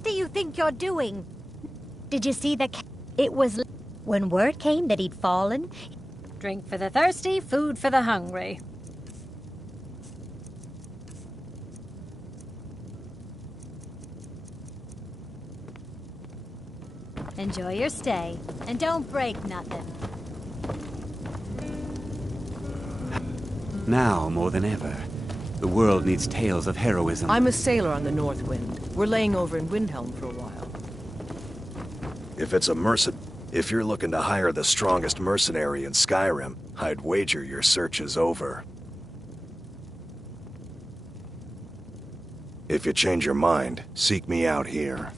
What do you think you're doing? Did you see the... It was... When word came that he'd fallen... Drink for the thirsty, food for the hungry. Enjoy your stay, and don't break nothing. Now, more than ever, the world needs tales of heroism. I'm a sailor on the North Wind. We're laying over in Windhelm for a while. If it's a if you're looking to hire the strongest mercenary in Skyrim, I'd wager your search is over. If you change your mind, seek me out here.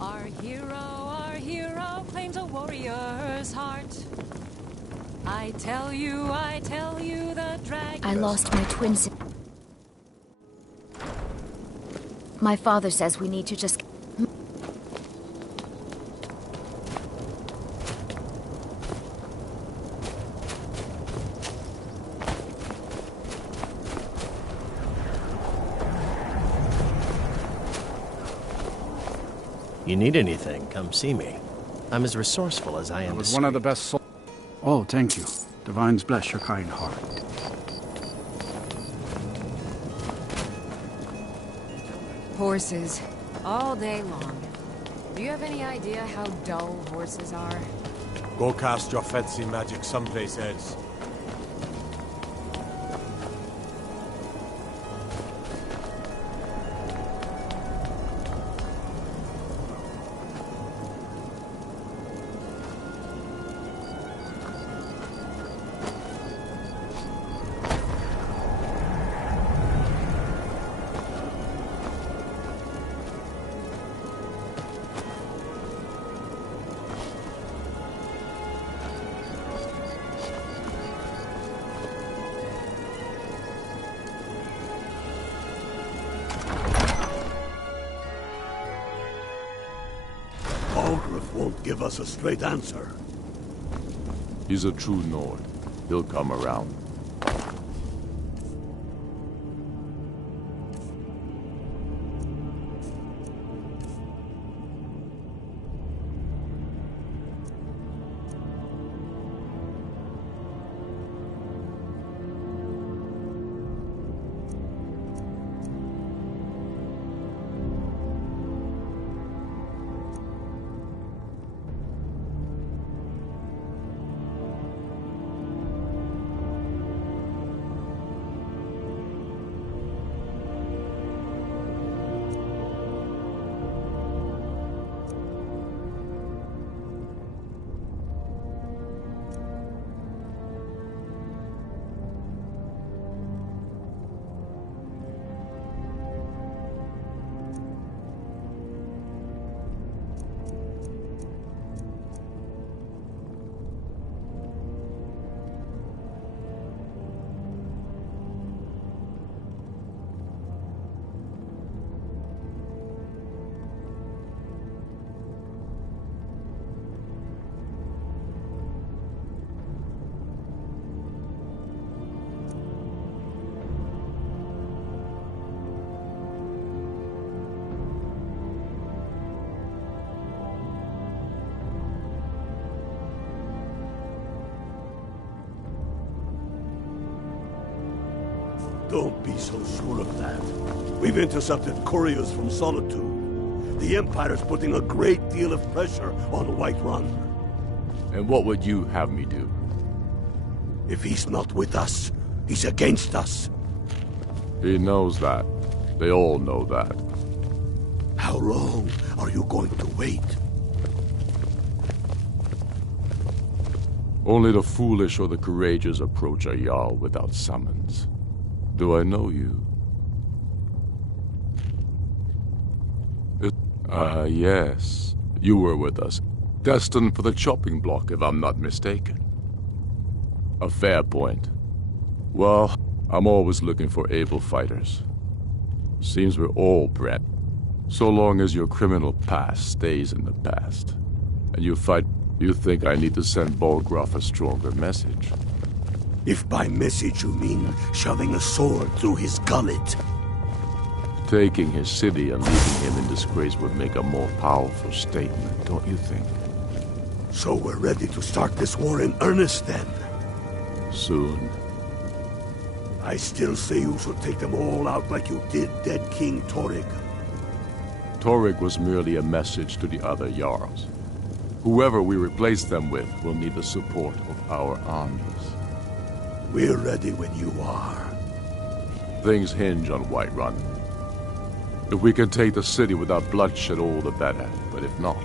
Our hero claims a warrior's heart. I tell you, the dragon... I lost my twin sister. My father says we need to just... You need anything, come see me. I'm as resourceful as I am. It was one of the best Oh, thank you. Divines bless your kind heart. Horses. All day long. Do you have any idea how dull horses are? Go cast your fancy magic someplace else. Won't give us a straight answer. He's a true Nord. He'll come around. Don't be so sure of that. We've intercepted couriers from Solitude. The Empire's putting a great deal of pressure on Whiterun. And what would you have me do? If he's not with us, he's against us. He knows that. They all know that. How long are you going to wait? Only the foolish or the courageous approach a Jarl without summons. Do I know you? Yes. You were with us. Destined for the chopping block, if I'm not mistaken. A fair point. Well, I'm always looking for able fighters. Seems we're all bred. So long as your criminal past stays in the past. And you fight, you think I need to send Bolgraf a stronger message. If by message you mean shoving a sword through his gullet. Taking his city and leaving him in disgrace would make a more powerful statement, don't you think? So we're ready to start this war in earnest then? Soon. I still say you should take them all out like you did dead King Torrig. Torrig was merely a message to the other Jarls. Whoever we replace them with will need the support of our armies. We're ready when you are. Things hinge on Whiterun. If we can take the city without bloodshed, all the better. But if not...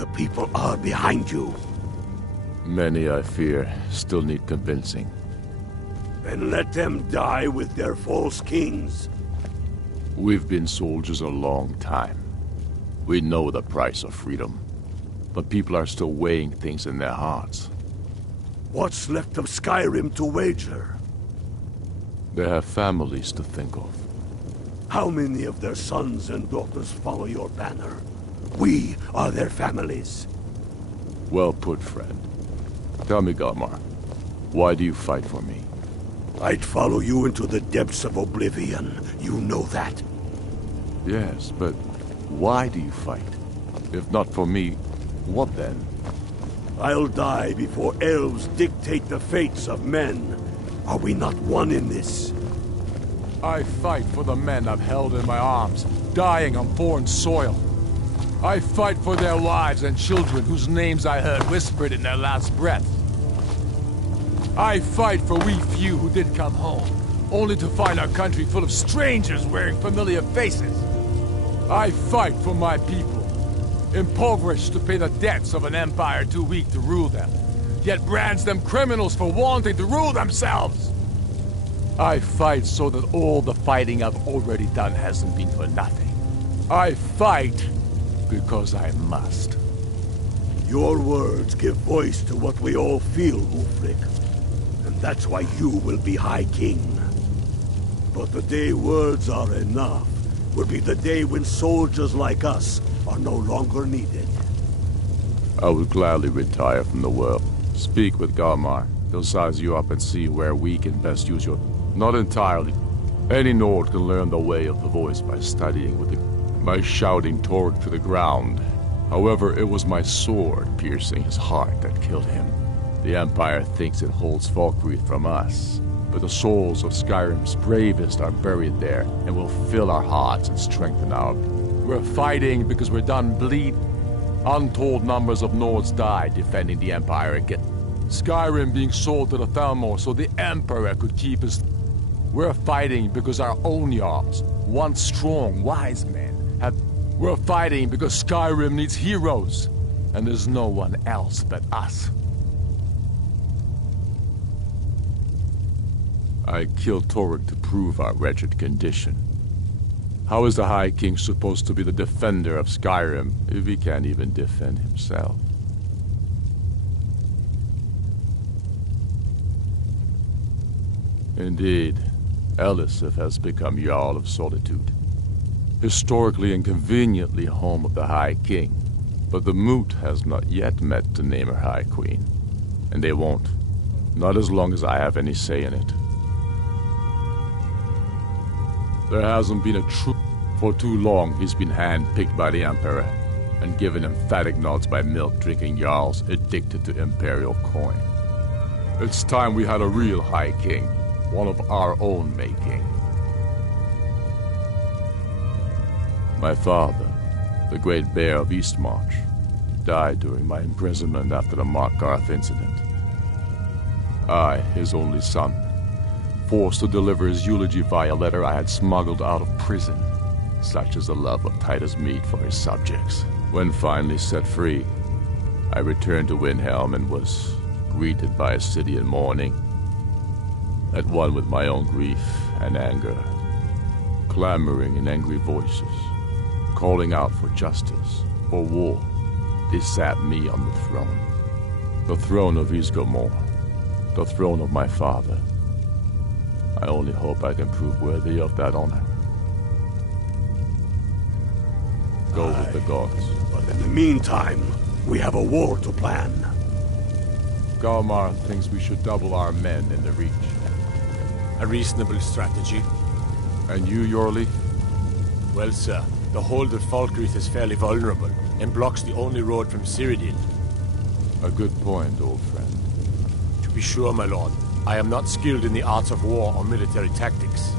The people are behind you. Many, I fear, still need convincing. Then let them die with their false kings. We've been soldiers a long time. We know the price of freedom. But people are still weighing things in their hearts. What's left of Skyrim to wager? They have families to think of. How many of their sons and daughters follow your banner? We are their families. Well put, friend. Tell me, Galmar, why do you fight for me? I'd follow you into the depths of oblivion. You know that. Yes, but why do you fight? If not for me, what then? I'll die before elves dictate the fates of men. Are we not one in this? I fight for the men I've held in my arms, dying on foreign soil. I fight for their wives and children whose names I heard whispered in their last breath. I fight for we few who did come home, only to find our country full of strangers wearing familiar faces. I fight for my people, impoverished to pay the debts of an empire too weak to rule them, yet brands them criminals for wanting to rule themselves. I fight so that all the fighting I've already done hasn't been for nothing. I fight because I must. Your words give voice to what we all feel, Ulfric. And that's why you will be High King. But the day words are enough will be the day when soldiers like us are no longer needed. I would gladly retire from the world. Speak with Galmar. He'll size you up and see where we can best use your... Not entirely. Any Nord can learn the way of the voice by studying with my shouting Torg to the ground. However, it was my sword piercing his heart that killed him. The Empire thinks it holds Valkyrie from us, but the souls of Skyrim's bravest are buried there and will fill our hearts and strengthen our... We're fighting because we're done bleed. Untold numbers of Nords died defending the Empire against Skyrim being sold to the Thalmor so the Emperor could keep his... We're fighting because our own Jarls, once strong, wise men, have... We're fighting because Skyrim needs heroes, and there's no one else but us. I killed Torg to prove our wretched condition. How is the High King supposed to be the defender of Skyrim if he can't even defend himself? Indeed, Elisif has become Jarl of Solitude. Historically and conveniently home of the High King, but the Moot has not yet met to name her High Queen. And they won't. Not as long as I have any say in it. There hasn't been a truce. For too long, he's been hand-picked by the Emperor, and given emphatic nods by milk-drinking Jarls addicted to Imperial coin. It's time we had a real High King, one of our own making. My father, the Great Bear of Eastmarch, died during my imprisonment after the Markarth incident. I, his only son, forced to deliver his eulogy via letter I had smuggled out of prison. Such is the love of Titus meat for his subjects. When finally set free, I returned to Windhelm and was greeted by a city in mourning, at one with my own grief and anger, clamoring in angry voices, calling out for justice, for war. They sat me on the throne of Ysgramor, the throne of my father. I only hope I can prove worthy of that honor. Go with the gods. But in the meantime, we have a war to plan. Galmar thinks we should double our men in the Reach. A reasonable strategy. And you, Yorli? Well, sir, the hold at Falkreath is fairly vulnerable, and blocks the only road from Cyrodiil. A good point, old friend. To be sure, my lord, I am not skilled in the arts of war or military tactics.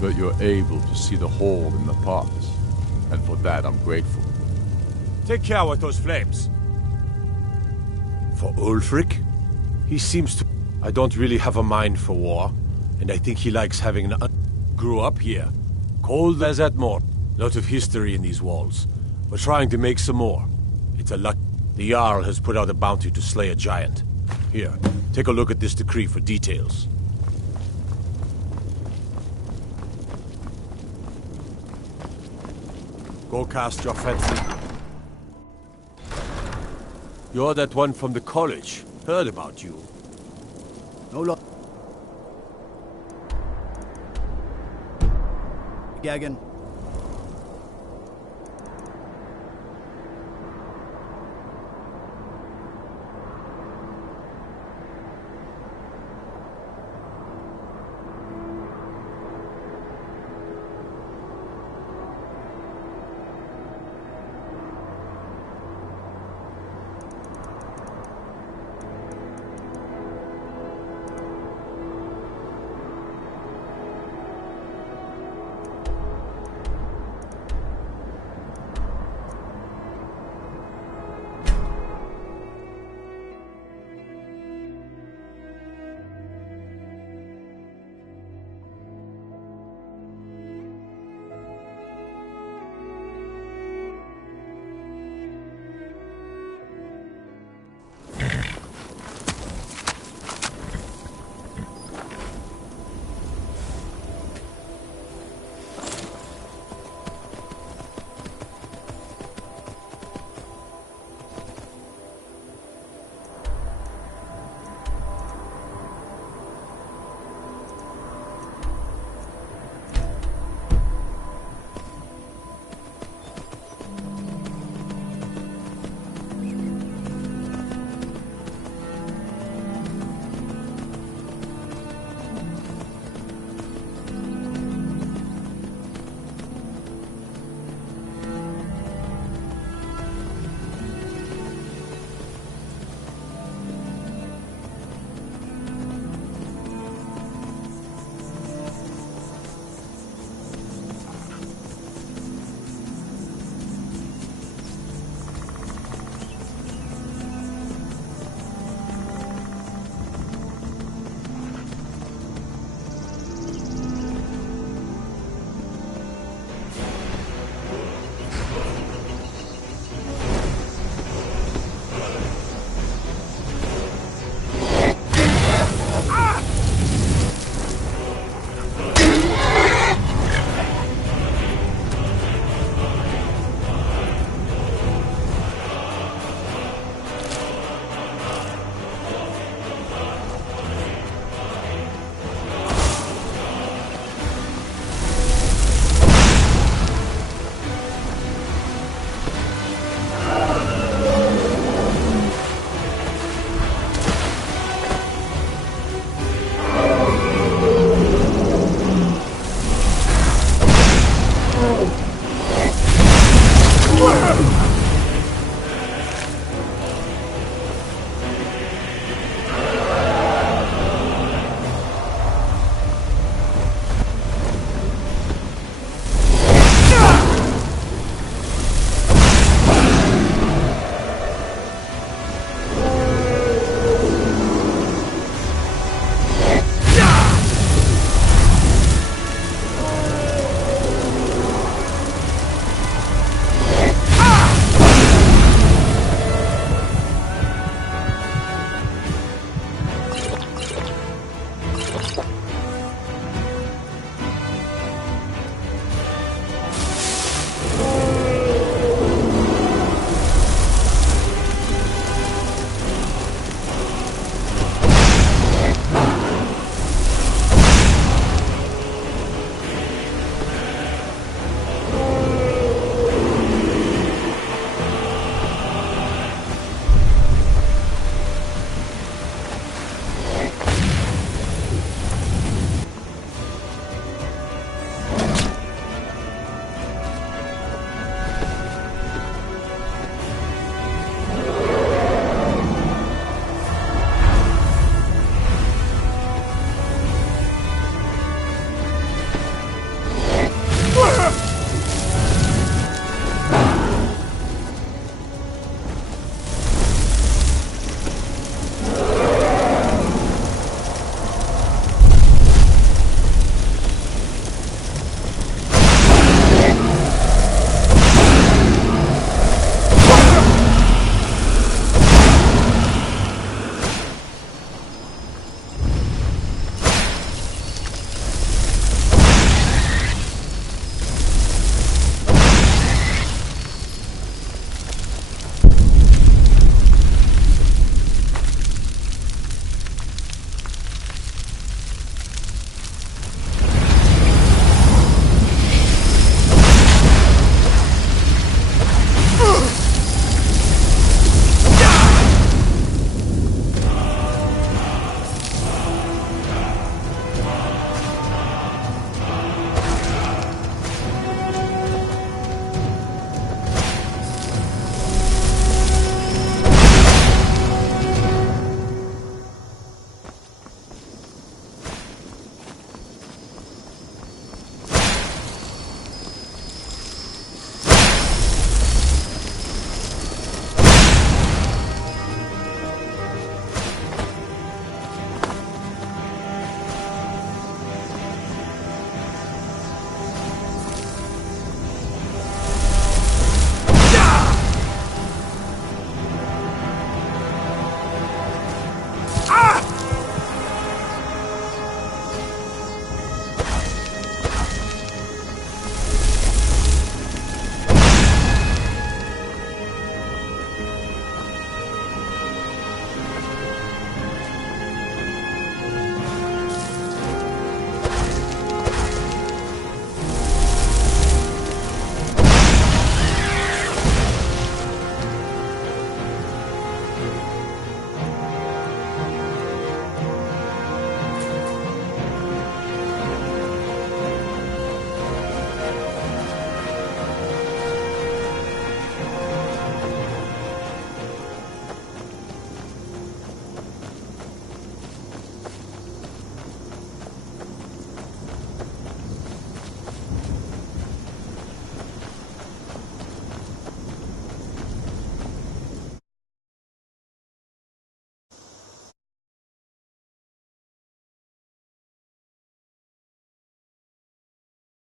But you're able to see the hole in the parts, and for that I'm grateful. Take care with those flames. For Ulfric? He seems to... I don't really have a mind for war, and I think he likes having an... Grew up here. Cold as Atmore. Lot of history in these walls. We're trying to make some more. It's a luck. The Jarl has put out a bounty to slay a giant. Here, take a look at this decree for details. Go cast your fancy. You're that one from the college. Heard about you. No luck. Gagan.